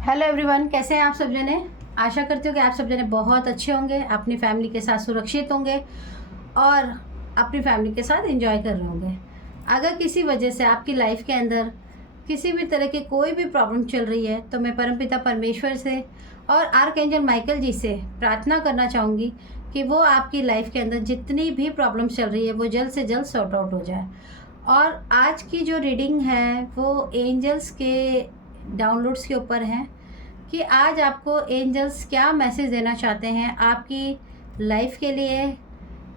Hello everyone, कैसे हैं आप सब जने। आशा करती हूँ कि आप सब जने बहुत अच्छे होंगे, अपनी फैमिली के साथ सुरक्षित होंगे और अपनी फैमिली के साथ एंजॉय कर रहे होंगे। अगर किसी वजह से आपकी लाइफ के अंदर किसी भी तरह की कोई भी प्रॉब्लम चल रही है तो मैं परमपिता परमेश्वर से और आर्कएंजल माइकल जी से प्रार्थना करना चाहूँगी कि वो आपकी लाइफ के अंदर जितनी भी प्रॉब्लम चल रही है वो जल्द से जल्द सॉर्ट आउट हो जाए। और आज की जो रीडिंग है वो एंजल्स के डाउनलोड्स के ऊपर हैं कि आज आपको एंजल्स क्या मैसेज देना चाहते हैं आपकी लाइफ के लिए।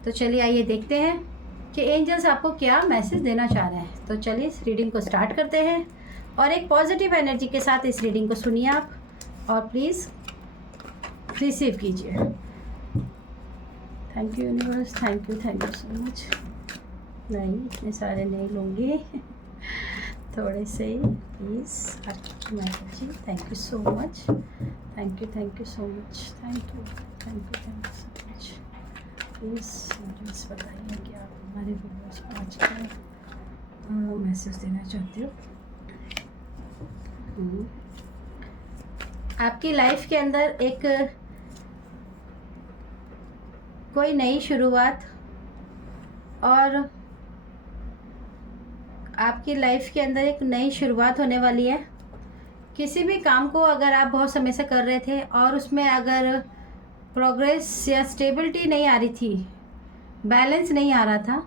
तो चलिए आइए देखते हैं कि एंजल्स आपको क्या मैसेज देना चाह रहे हैं। तो चलिए इस रीडिंग को स्टार्ट करते हैं और एक पॉजिटिव एनर्जी के साथ इस रीडिंग को सुनिए आप और प्लीज़ रिसीव कीजिए। Thank you universe, thank you so much. नहीं, इतने सारे नहीं लूँगी, थोड़े से ही please. Michael ji, thank you so much, thank you so much, thank you so much. Please मुझे बताइए कि आप हमारे व्यूअर्स को आज क्या मैसेज देना चाहते हो। आपकी लाइफ के अंदर एक कोई नई शुरुआत और आपकी लाइफ के अंदर एक नई शुरुआत होने वाली है। किसी भी काम को अगर आप बहुत समय से कर रहे थे और उसमें अगर प्रोग्रेस या स्टेबिलिटी नहीं आ रही थी, बैलेंस नहीं आ रहा था,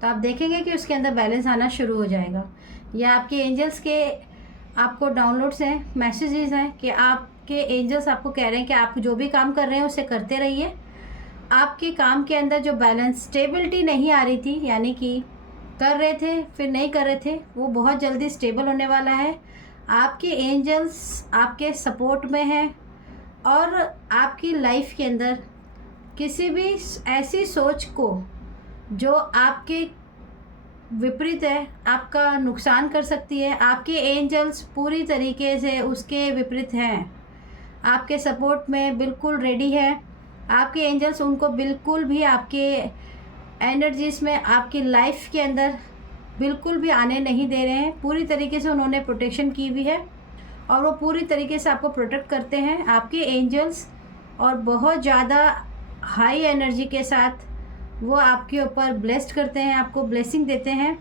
तो आप देखेंगे कि उसके अंदर बैलेंस आना शुरू हो जाएगा। या आपके एंजल्स के आपको डाउनलोड्स हैं, मैसेजेस हैं कि आपके एंजल्स आपको कह रहे हैं कि आप जो भी काम कर रहे हैं उसे करते रहिए। आपके काम के अंदर जो बैलेंस स्टेबिलिटी नहीं आ रही थी, यानी कि कर रहे थे फिर नहीं कर रहे थे, वो बहुत जल्दी स्टेबल होने वाला है। आपके एंजल्स आपके सपोर्ट में हैं और आपकी लाइफ के अंदर किसी भी ऐसी सोच को जो आपके विपरीत है, आपका नुकसान कर सकती है, आपके एंजल्स पूरी तरीके से उसके विपरीत हैं, आपके सपोर्ट में बिल्कुल रेडी है। आपके एंजल्स उनको बिल्कुल भी आपके एनर्जीज़ में आपकी लाइफ के अंदर बिल्कुल भी आने नहीं दे रहे हैं। पूरी तरीके से उन्होंने प्रोटेक्शन की हुई है और वो पूरी तरीके से आपको प्रोटेक्ट करते हैं आपके एंजल्स। और बहुत ज़्यादा हाई एनर्जी के साथ वो आपके ऊपर ब्लेस्ड करते हैं, आपको ब्लेसिंग देते हैं।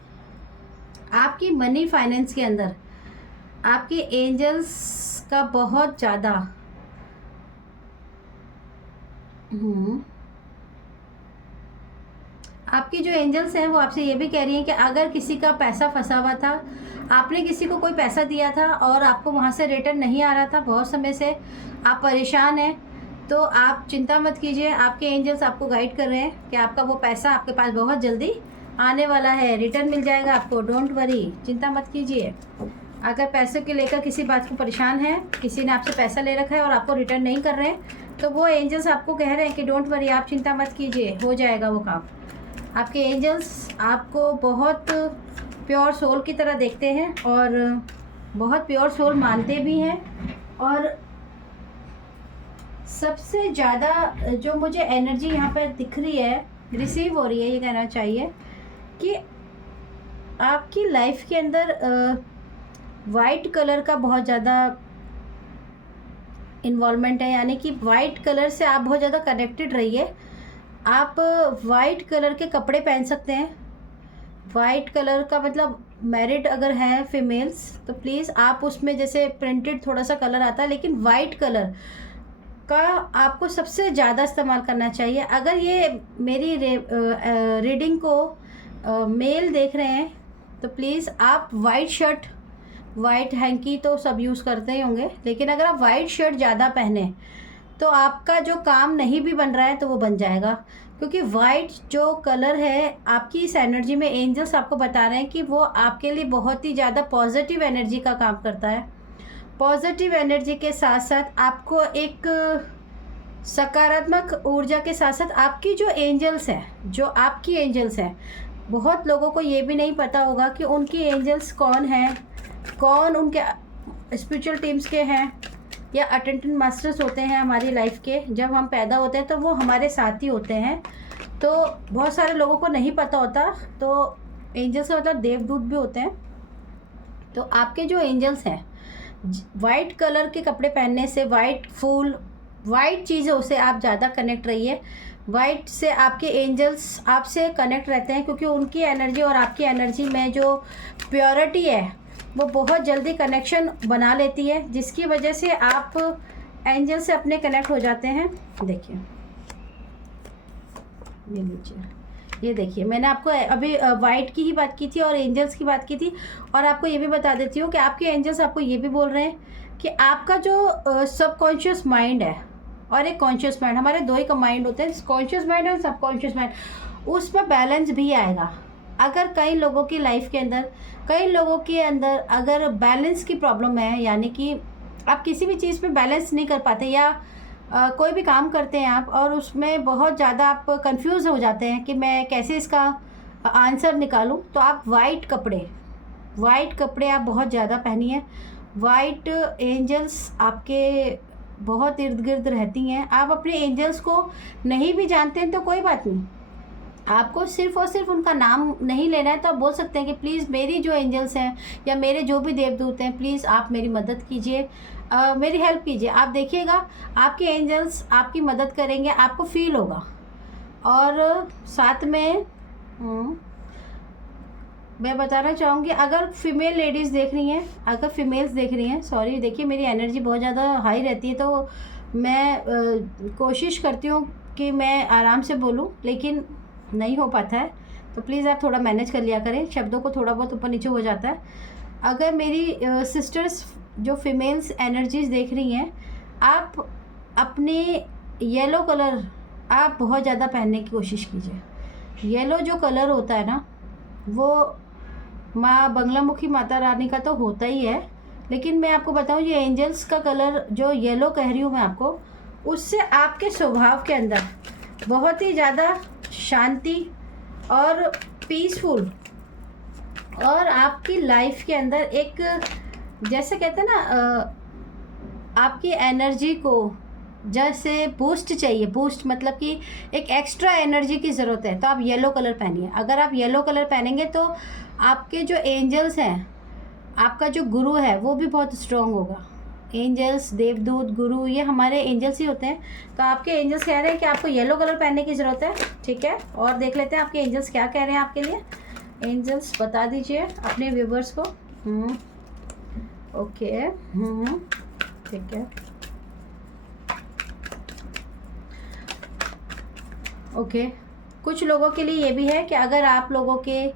आपकी मनी फाइनेंस के अंदर आपके एंजल्स का बहुत ज़्यादा आपकी जो एंजल्स हैं वो आपसे ये भी कह रही हैं कि अगर किसी का पैसा फंसा हुआ था, आपने किसी को कोई पैसा दिया था और आपको वहाँ से रिटर्न नहीं आ रहा था, बहुत समय से आप परेशान हैं, तो आप चिंता मत कीजिए। आपके एंजल्स आपको गाइड कर रहे हैं कि आपका वो पैसा आपके पास बहुत जल्दी आने वाला है, रिटर्न मिल जाएगा आपको। डोंट वरी, चिंता मत कीजिए। अगर पैसे के लेकर किसी बात को परेशान है, किसी ने आपसे पैसा ले रखा है और आपको रिटर्न नहीं कर रहे हैं, तो वो एंजल्स आपको कह रहे हैं कि डोंट वरी, आप चिंता मत कीजिए, हो जाएगा वो काम। आपके एंजल्स आपको बहुत प्योर सोल की तरह देखते हैं और बहुत प्योर सोल मानते भी हैं। और सबसे ज़्यादा जो मुझे एनर्जी यहाँ पर दिख रही है, रिसीव हो रही है, ये कहना चाहिए कि आपकी लाइफ के अंदर वाइट कलर का बहुत ज़्यादा इन्वॉल्वमेंट है, यानी कि वाइट कलर से आप बहुत ज़्यादा कनेक्टेड रहिए। आप वाइट कलर के कपड़े पहन सकते हैं। वाइट कलर का मतलब मैरिड अगर है फीमेल्स तो प्लीज़ आप उसमें जैसे प्रिंटेड थोड़ा सा कलर आता है, लेकिन वाइट कलर का आपको सबसे ज़्यादा इस्तेमाल करना चाहिए। अगर ये मेरी रीडिंग को मेल देख रहे हैं तो प्लीज़ आप वाइट शर्ट, वाइट हैंकी तो सब यूज़ करते ही होंगे, लेकिन अगर आप वाइट शर्ट ज़्यादा पहने तो आपका जो काम नहीं भी बन रहा है तो वो बन जाएगा। क्योंकि वाइट जो कलर है, आपकी इस एनर्जी में एंजल्स आपको बता रहे हैं कि वो आपके लिए बहुत ही ज़्यादा पॉजिटिव एनर्जी का काम करता है। पॉजिटिव एनर्जी के साथ साथ आपको एक सकारात्मक ऊर्जा के साथ साथ आपकी जो एंजल्स हैं, जो आपकी एंजल्स हैं, बहुत लोगों को ये भी नहीं पता होगा कि उनकी एंजल्स कौन हैं, कौन उनके स्पिरिचुअल टीम्स के हैं या अटेंडेंट मास्टर्स होते हैं हमारी लाइफ के। जब हम पैदा होते हैं तो वो हमारे साथ ही होते हैं, तो बहुत सारे लोगों को नहीं पता होता। तो एंजल्स का मतलब देवदूत भी होते हैं। तो आपके जो एंजल्स हैं वाइट कलर के कपड़े पहनने से, वाइट फूल, वाइट चीज़ों से आप ज़्यादा कनेक्ट रहिए। वाइट से आपके एंजल्स आपसे कनेक्ट रहते हैं, क्योंकि उनकी एनर्जी और आपकी एनर्जी में जो प्योरिटी है वो बहुत जल्दी कनेक्शन बना लेती है, जिसकी वजह से आप एंजल से अपने कनेक्ट हो जाते हैं। देखिए, ये लीजिए, ये देखिए, मैंने आपको अभी वाइट की ही बात की थी और एंजल्स की बात की थी, और आपको ये भी बता देती हूँ कि आपके एंजल्स आपको ये भी बोल रहे हैं कि आपका जो सबकॉन्शियस माइंड है और एक कॉन्शियस माइंड, हमारे दो ही माइंड होते हैं, कॉन्शियस माइंड और सबकॉन्शियस माइंड, उसमें बैलेंस भी आएगा। अगर कई लोगों की लाइफ के अंदर, कई लोगों के अंदर अगर बैलेंस की प्रॉब्लम है, यानी कि आप किसी भी चीज़ में बैलेंस नहीं कर पाते, या कोई भी काम करते हैं आप और उसमें बहुत ज़्यादा आप कंफ्यूज हो जाते हैं कि मैं कैसे इसका आंसर निकालूं, तो आप वाइट कपड़े आप बहुत ज़्यादा पहनिए। वाइट एंजल्स आपके बहुत इर्द गिर्द रहती हैं। आप अपने एंजल्स को नहीं भी जानते हैं तो कोई बात नहीं, आपको सिर्फ़ और सिर्फ उनका नाम नहीं लेना है, तो आप बोल सकते हैं कि प्लीज़ मेरी जो एंजल्स हैं या मेरे जो भी देवदूत हैं, प्लीज़ आप मेरी मदद कीजिए, मेरी हेल्प कीजिए। आप देखिएगा आपके एंजल्स आपकी मदद करेंगे, आपको फील होगा। और साथ में मैं बताना चाहूँगी, अगर फीमेल लेडीज़ देख रही हैं, अगर फीमेल्स देख रही हैं, सॉरी, देखिए मेरी एनर्जी बहुत ज़्यादा हाई रहती है, तो मैं कोशिश करती हूँ कि मैं आराम से बोलूँ, लेकिन नहीं हो पाता है, तो प्लीज़ आप थोड़ा मैनेज कर लिया करें, शब्दों को थोड़ा बहुत ऊपर नीचे हो जाता है। अगर मेरी सिस्टर्स जो फीमेल्स एनर्जीज़ देख रही हैं, आप अपने येलो कलर आप बहुत ज़्यादा पहनने की कोशिश कीजिए। येलो जो कलर होता है ना, वो माँ बंगलामुखी माता रानी का तो होता ही है, लेकिन मैं आपको बताऊँ, ये एंजल्स का कलर जो येलो कह रही हूँ मैं आपको, उससे आपके स्वभाव के अंदर बहुत ही ज़्यादा शांति और पीसफुल, और आपकी लाइफ के अंदर एक, जैसे कहते हैं ना, आपकी एनर्जी को जैसे बूस्ट चाहिए, बूस्ट मतलब कि एक एक्स्ट्रा एनर्जी की ज़रूरत है, तो आप येलो कलर पहनिए। अगर आप येलो कलर पहनेंगे तो आपके जो एंजल्स हैं, आपका जो गुरु है वो भी बहुत स्ट्रॉन्ग होगा। एंजल्स, देवदूत, गुरु, ये हमारे एंजल्स ही होते हैं। तो आपके एंजल्स कह रहे हैं कि आपको येलो कलर पहनने की ज़रूरत है, ठीक है। और देख लेते हैं आपके एंजल्स क्या कह रहे हैं आपके लिए। एंजल्स बता दीजिए अपने व्यूवर्स को। ओके, ठीक है, ओके। कुछ लोगों के लिए ये भी है कि अगर आप लोगों के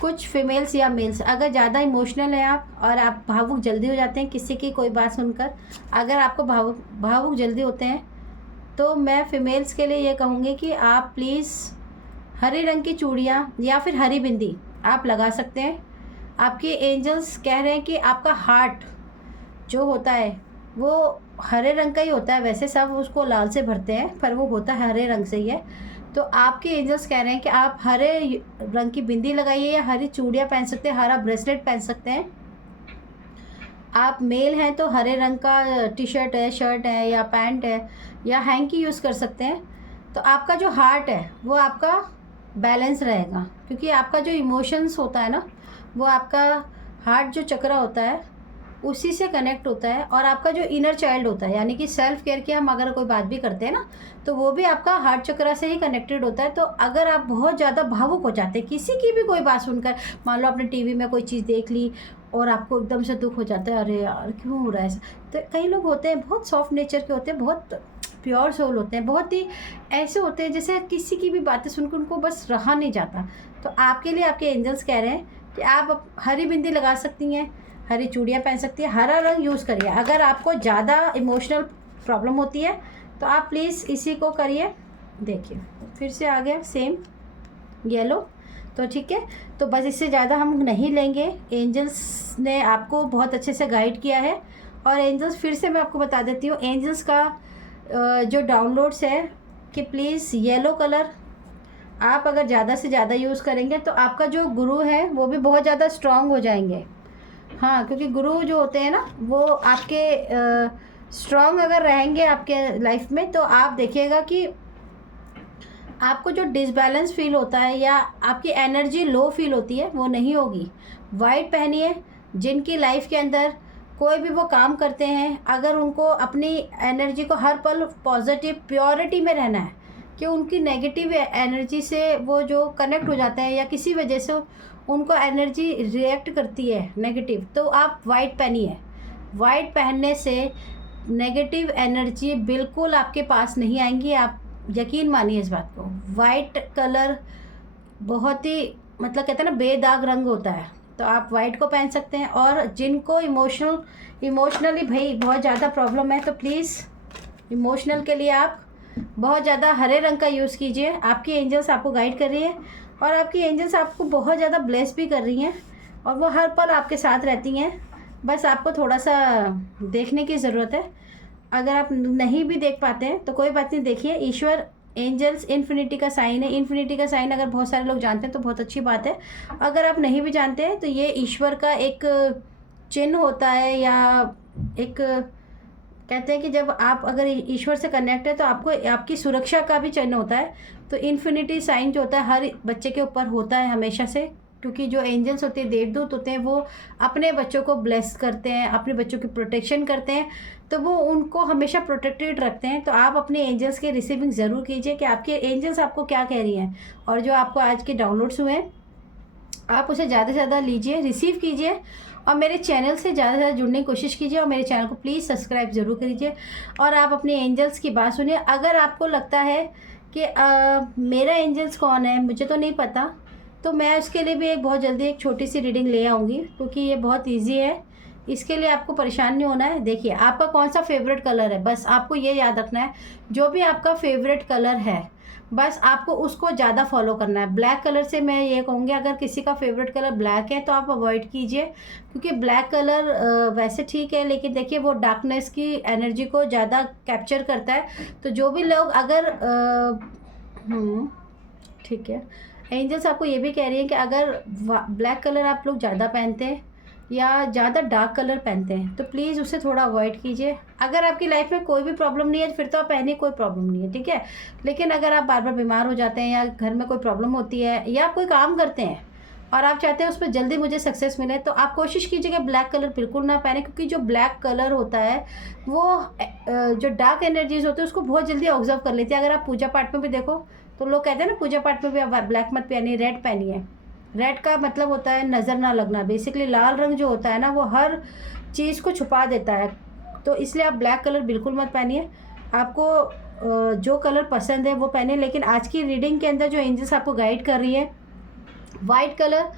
कुछ फीमेल्स या मेल्स अगर ज़्यादा इमोशनल हैं आप, और आप भावुक जल्दी हो जाते हैं किसी की कोई बात सुनकर, अगर आपको भावुक जल्दी होते हैं, तो मैं फीमेल्स के लिए ये कहूँगी कि आप प्लीज़ हरे रंग की चूड़ियाँ या फिर हरी बिंदी आप लगा सकते हैं। आपके एंजल्स कह रहे हैं कि आपका हार्ट जो होता है वो हरे रंग का ही होता है, वैसे सब उसको लाल से भरते हैं, पर वो होता है हरे रंग से ही है। तो आपके एंजल्स कह रहे हैं कि आप हरे रंग की बिंदी लगाइए, या हरी चूड़ियाँ पहन सकते हैं, हरा ब्रेसलेट पहन सकते हैं। आप मेल हैं तो हरे रंग का टी शर्ट है, शर्ट है या पैंट है या हैंकी यूज़ कर सकते हैं। तो आपका जो हार्ट है वो आपका बैलेंस रहेगा, क्योंकि आपका जो इमोशंस होता है ना, वो आपका हार्ट जो चक्रा होता है उसी से कनेक्ट होता है। और आपका जो इनर चाइल्ड होता है, यानी कि सेल्फ केयर की हम अगर कोई बात भी करते हैं ना, तो वो भी आपका हार्ट चक्रा से ही कनेक्टेड होता है। तो अगर आप बहुत ज़्यादा भावुक हो जाते हैं किसी की भी कोई बात सुनकर, मान लो आपने टीवी में कोई चीज़ देख ली और आपको एकदम से दुख हो जाता है, अरे यार क्यों हो रहा है ऐसा। तो कई लोग होते हैं बहुत सॉफ्ट नेचर के होते हैं, बहुत प्योर सोल होते हैं, बहुत ही ऐसे होते हैं जैसे किसी की भी बातें सुनकर उनको बस रहा नहीं जाता। तो आपके लिए आपके एंजल्स कह रहे हैं कि आप हरी बिंदी लगा सकती हैं, हरी चूड़ियाँ पहन सकती हैं, हरा रंग यूज़ करिए। अगर आपको ज़्यादा इमोशनल प्रॉब्लम होती है तो आप प्लीज़ इसी को करिए। देखिए फिर से आ गया सेम येलो, तो ठीक है। तो बस इससे ज़्यादा हम नहीं लेंगे, एंजल्स ने आपको बहुत अच्छे से गाइड किया है। और एंजल्स फिर से मैं आपको बता देती हूँ, एंजल्स का जो डाउनलोड्स है कि प्लीज़ येलो कलर आप अगर ज़्यादा से ज़्यादा यूज़ करेंगे तो आपका जो गुरु है वो भी बहुत ज़्यादा स्ट्रॉन्ग हो जाएंगे। हाँ, क्योंकि गुरु जो होते हैं ना वो आपके स्ट्रॉन्ग अगर रहेंगे आपके लाइफ में, तो आप देखिएगा कि आपको जो डिसबैलेंस फील होता है या आपकी एनर्जी लो फील होती है वो नहीं होगी। वाइट पहनिए, जिनकी लाइफ के अंदर कोई भी वो काम करते हैं, अगर उनको अपनी एनर्जी को हर पल पॉजिटिव प्योरिटी में रहना है कि उनकी नेगेटिव एनर्जी से वो जो कनेक्ट हो जाते हैं या किसी वजह से उनको एनर्जी रिएक्ट करती है नेगेटिव, तो आप वाइट पहनिए। वाइट पहनने से नेगेटिव एनर्जी बिल्कुल आपके पास नहीं आएंगी, आप यकीन मानिए इस बात को। वाइट कलर बहुत ही मतलब कहते हैं ना बेदाग रंग होता है, तो आप वाइट को पहन सकते हैं। और जिनको इमोशनली भाई बहुत ज़्यादा प्रॉब्लम है, तो प्लीज़ इमोशनल के लिए आप बहुत ज़्यादा हरे रंग का यूज़ कीजिए। आपकी एंजल्स आपको गाइड कर रही है और आपकी एंजल्स आपको बहुत ज़्यादा ब्लेस भी कर रही हैं और वो हर पल आपके साथ रहती हैं। बस आपको थोड़ा सा देखने की ज़रूरत है। अगर आप नहीं भी देख पाते हैं तो कोई बात नहीं, देखिए ईश्वर एंजल्स इन्फिनिटी का साइन है। इन्फिनिटी का साइन अगर बहुत सारे लोग जानते हैं तो बहुत अच्छी बात है। अगर आप नहीं भी जानते हैं तो ये ईश्वर का एक चिन्ह होता है, या एक कहते हैं कि जब आप अगर ईश्वर से कनेक्ट है तो आपको आपकी सुरक्षा का भी चिन्ह होता है। तो इन्फिनिटी साइन जो होता है हर बच्चे के ऊपर होता है हमेशा से, क्योंकि जो एंजल्स होते हैं, देवदूत होते हैं, वो अपने बच्चों को ब्लेस करते हैं, अपने बच्चों की प्रोटेक्शन करते हैं, तो वो उनको हमेशा प्रोटेक्टेड रखते हैं। तो आप अपने एंजल्स के रिसीविंग ज़रूर कीजिए कि आपके एंजल्स आपको क्या कह रही हैं। और जो आपको आज के डाउनलोड्स हुए हैं आप उसे ज़्यादा से ज़्यादा लीजिए, रिसीव कीजिए और मेरे चैनल से ज़्यादा से ज़्यादा जुड़ने की कोशिश कीजिए और मेरे चैनल को प्लीज़ सब्सक्राइब ज़रूर कीजिए। और आप अपने एंजल्स की बात सुनिए। अगर आपको लगता है कि मेरा एंजल्स कौन है मुझे तो नहीं पता, तो मैं उसके लिए भी एक बहुत जल्दी एक छोटी सी रीडिंग ले आऊँगी, क्योंकि ये बहुत ईजी है। इसके लिए आपको परेशान नहीं होना है। देखिए आपका कौन सा फेवरेट कलर है, बस आपको ये याद रखना है, जो भी आपका फेवरेट कलर है बस आपको उसको ज़्यादा फॉलो करना है। ब्लैक कलर से मैं ये कहूँगी, अगर किसी का फेवरेट कलर ब्लैक है तो आप अवॉइड कीजिए, क्योंकि ब्लैक कलर वैसे ठीक है लेकिन देखिए वो डार्कनेस की एनर्जी को ज़्यादा कैप्चर करता है। तो जो भी लोग अगर ठीक है, एंजल्स आपको ये भी कह रही है कि अगर ब्लैक कलर आप लोग ज़्यादा पहनते हैं या ज़्यादा डार्क कलर पहनते हैं तो प्लीज़ उसे थोड़ा अवॉइड कीजिए। अगर आपकी लाइफ में कोई भी प्रॉब्लम नहीं है फिर तो आप पहने, कोई प्रॉब्लम नहीं है, ठीक है। लेकिन अगर आप बार बार बीमार हो जाते हैं या घर में कोई प्रॉब्लम होती है या आप कोई काम करते हैं और आप चाहते हैं उस पर जल्दी मुझे सक्सेस मिले, तो आप कोशिश कीजिए कि ब्लैक कलर बिल्कुल ना पहने, क्योंकि जो ब्लैक कलर होता है वो जो डार्क एनर्जीज होती है उसको बहुत जल्दी ऑब्जर्व कर लेती है। अगर आप पूजा पाठ में भी देखो तो लोग कहते हैं ना पूजा पाठ में भी आप ब्लैक मत पहनिए, रेड पहनिए। रेड का मतलब होता है नज़र ना लगना। बेसिकली लाल रंग जो होता है ना वो हर चीज़ को छुपा देता है, तो इसलिए आप ब्लैक कलर बिल्कुल मत पहनिए। आपको जो कलर पसंद है वो पहने। लेकिन आज की रीडिंग के अंदर जो एंजल्स आपको गाइड कर रही है वाइट कलर,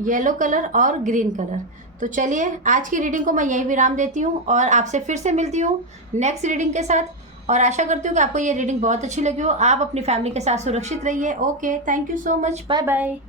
येलो कलर और ग्रीन कलर। तो चलिए आज की रीडिंग को मैं यहीं विराम देती हूँ और आपसे फिर से मिलती हूँ नेक्स्ट रीडिंग के साथ। और आशा करती हूँ कि आपको ये रीडिंग बहुत अच्छी लगी हो। आप अपनी फैमिली के साथ सुरक्षित रहिए। Okay, thank you so much, bye bye.